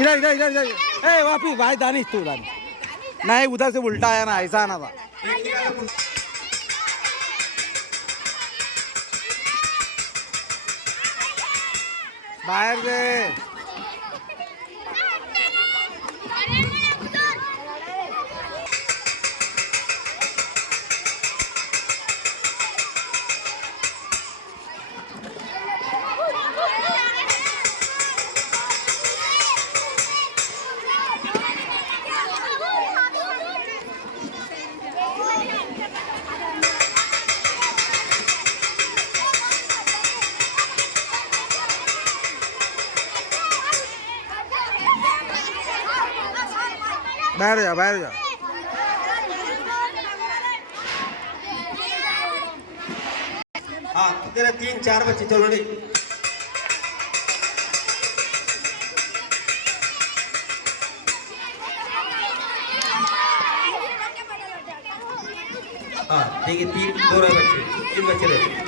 इधर इधर इधर इधर ए वापिस भाई दानिश तू दानिश नहीं उधर से उल्टा आया ना ऐसा आना था बाहर से बाहर जा बाहर जा हाँ तेरा 3-4 बच्चे चलो रेडी हाँ ठीक है 3 2 बच्चे 3 बच्चे रहे